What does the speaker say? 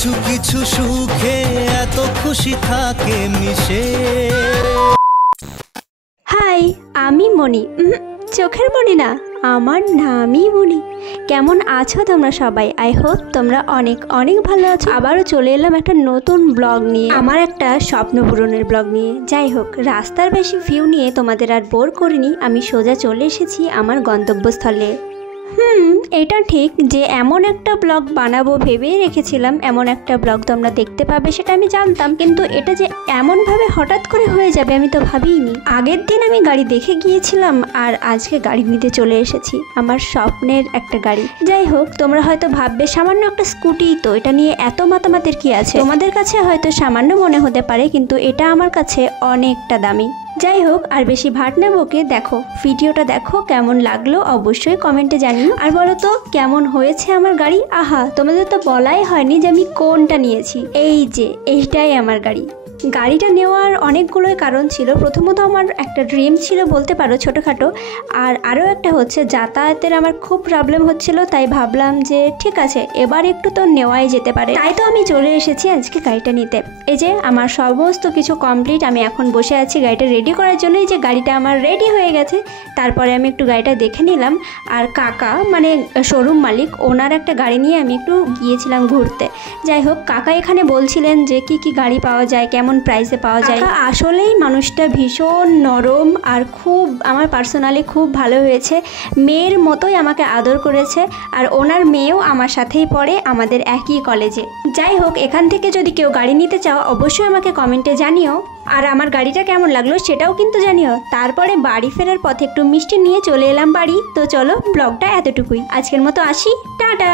কিছু কিছু সুখে এত খুশি থাকে মিশে। হাই, আমি মনি। চোখের মনি না, আমার নামই মনি। কেমন আছো তোমরা সবাই? আই হোপ তোমরা অনেক অনেক ভালো আছো। আবারও চলে এলাম একটা নতুন ব্লগ নিয়ে, আমার একটা স্বপ্ন পূরণের ব্লগ নিয়ে। যাই হোক, রাস্তার বেশি ভিউ নিয়ে তোমাদের আর বোর করিনি। আমি সোজা চলে এসেছি আমার গন্তব্যস্থলে। এটা ঠিক যে এমন একটা ব্লগ বানাবো ভেবেই রেখেছিলাম, এমন একটা ব্লগ তোমরা দেখতে পাবে সেটা আমি জানতাম, কিন্তু এটা যে এমনভাবে হঠাৎ করে হয়ে যাবে আমি তো ভাবিনি। আগের দিন আমি গাড়ি দেখে গিয়েছিলাম আর আজকে গাড়ি নিতে চলে এসেছি, আমার স্বপ্নের একটা গাড়ি। যাই হোক, তোমরা হয়তো ভাববে সামান্য একটা স্কুটি, তো এটা নিয়ে এত মাতামাতির কি আছে? তোমাদের কাছে হয়তো সামান্য মনে হতে পারে, কিন্তু এটা আমার কাছে অনেকটা দামি। যাই হোক, আর বেশি ভাট না বকে দেখো, ভিডিওটা দেখো, কেমন লাগলো অবশ্যই কমেন্টে জানিও। আর বলো তো কেমন হয়েছে আমার গাড়ি? আহা, তোমাদের তো বলাই হয়নি যে আমি কোনটা নিয়েছি। এই যে এইটাই আমার গাড়ি। গাড়িটা নেওয়ার অনেকগুলোই কারণ ছিল। প্রথমত আমার একটা ড্রিম ছিল বলতে পারো, ছোটোখাটো। আর আরও একটা হচ্ছে যাতায়াতের আমার খুব প্রবলেম হচ্ছিল, তাই ভাবলাম যে ঠিক আছে এবার একটু তো নেওয়াই যেতে পারে। তাই তো আমি চলে এসেছি আজকে গাড়িটা নিতে। এই যে আমার সমস্ত কিছু কমপ্লিট, আমি এখন বসে আছি গাড়িটা রেডি করার জন্যই। যে গাড়িটা আমার রেডি হয়ে গেছে, তারপরে আমি একটু গাড়িটা দেখে নিলাম। আর কাকা মানে শোরুম মালিক, ওনার একটা গাড়ি নিয়ে আমি একটু গিয়েছিলাম ঘুরতে। যাই হোক, কাকা এখানে বলছিলেন যে কি কি গাড়ি পাওয়া যায়, কেমন প্রাইসে পাওয়া যায়। আসলেই মানুষটা ভীষণ নরম আর খুব, আমার পার্সোনালি খুব ভালো হয়েছে। মেয়ের মতোই আমাকে আদর করেছে। আর ওনার মেয়েও আমার সাথেই পড়ে, আমাদের একই কলেজে। যাই হোক, এখান থেকে যদি কেউ গাড়ি নিতে চাও অবশ্যই আমাকে কমেন্টে জানিও। আর আমার গাড়িটা কেমন লাগলো সেটাও কিন্তু জানিও। তারপরে বাড়ি ফেরার পথে একটু মিষ্টি নিয়ে চলে এলাম বাড়ি। তো চলো, ব্লগটা এতটুকুই, আজকের মতো আসি, টাটা।